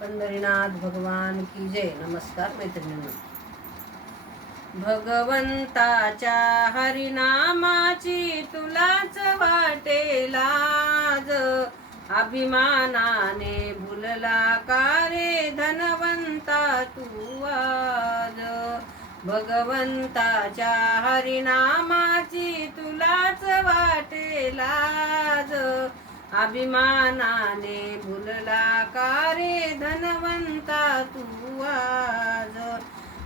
पंढरीनाथ भगवान की जय. नमस्कार मैत्रिणींनो. भगवंताच्या हरिनामाची तुलाच वाटे लाज, अभिमानाने भुलला का रे धनवंता तू आज. भगवंताच्या हरिनामाची तुलाच वाटे लाज, अभिमानाने भुलला का रे धनवंता तू आज.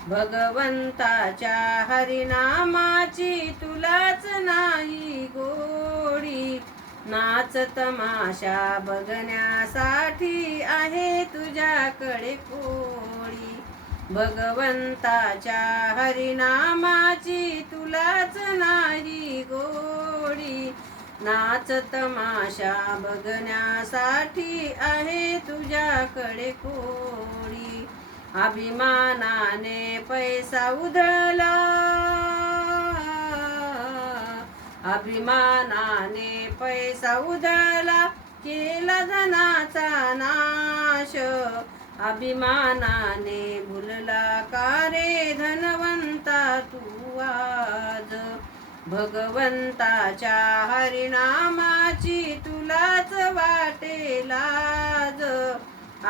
भगवंताच्या हरिनामाची तुलाच नाही गोडी, नाच तमाशा बघण्यासाठी आहे तुझ्याकडे कोडी. भगवंताच्या हरिनामाची तुलाच नाही गोडी, नाच तमाशा बघण्यासाठी आहे तुझ्याकडे कोडी. अभिमानाने पैसा उधळला, अभिमानाने पैसा उधळला, केला धनाचा नाश. अभिमानाने भुलला का रे धनवंता तू आज. भगवंताच्या हरिनामाची तुलाच वाटे लाज,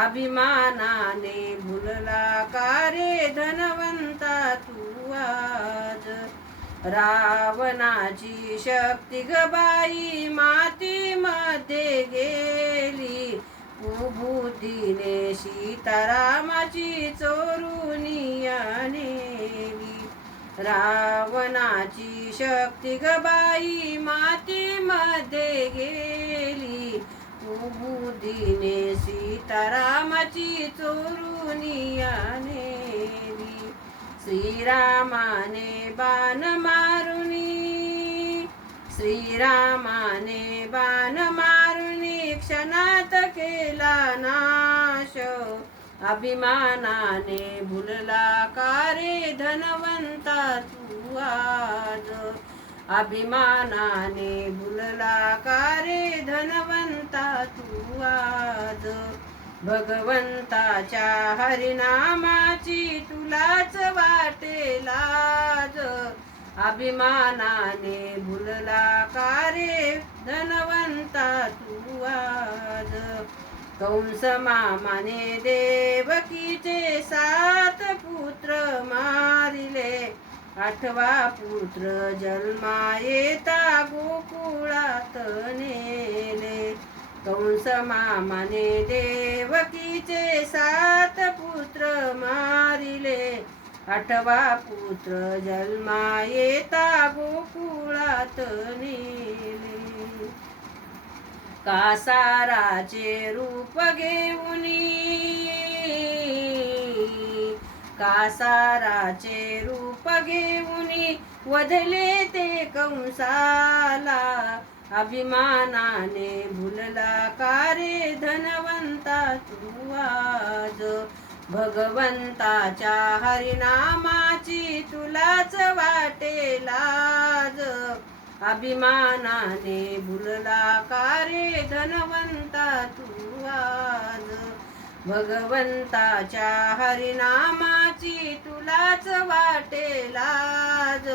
अभिमानाने भुलला का रे धनवंता तू आज. रावणाची शक्ती ग बाई मातीमध्ये गेली, कुबुद्धीने सीतारामाची चोरून नेली. रावणाची शक्ती ग बाई मातीमध्ये गेली, कुबुद्धीने सीतारामाची चोरून नेली. श्रीरामाने बाण मारुनी, श्रीरामाने बाण मारुनी क्षणात केला नाश. अभिमानाने भुलला का रे धनवंता तू आज. अभिमानाने भुलला का रे धनवंता तू आज. भगवंताच्या हरिनामाची तुलाच वाटे लाज, अभिमानाने भुलला का रे धनवंता तू आज. कंस मामाने देवकीचे 7 पुत्र मारिले, 8वा पुत्र जन्मा येता गोकुळात नेले. कंस मामाने देवकीचे 7 पुत्र मारिले, 8वा पुत्र जन्मा येता गोकुळात नेले. कासाराचे रूप घेऊनी, कासाराचे रूप घेऊनी वधले ते कंसाला. अभिमानाने भुलला का रे धनवंता तू आज. भगवंताच्या हरिनामाची तुलाच वाटे लाज, अभिमानाने भुलला का रे धनवंता तू आज. भगवंताच्या हरिनामाची तुलाच वाटे लाज,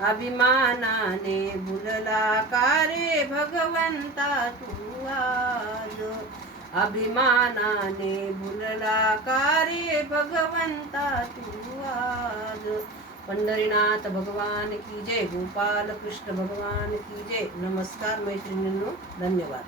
अभिमानाने भुलला का रे भगवंता तू आज. अभिमानाने भुलला का रे भगवंता तू आज. पंढरीनाथ भगवान की जय. गोपाल कृष्ण भगवान की जय. नमस्कार मैत्रिणींनो. धन्यवाद.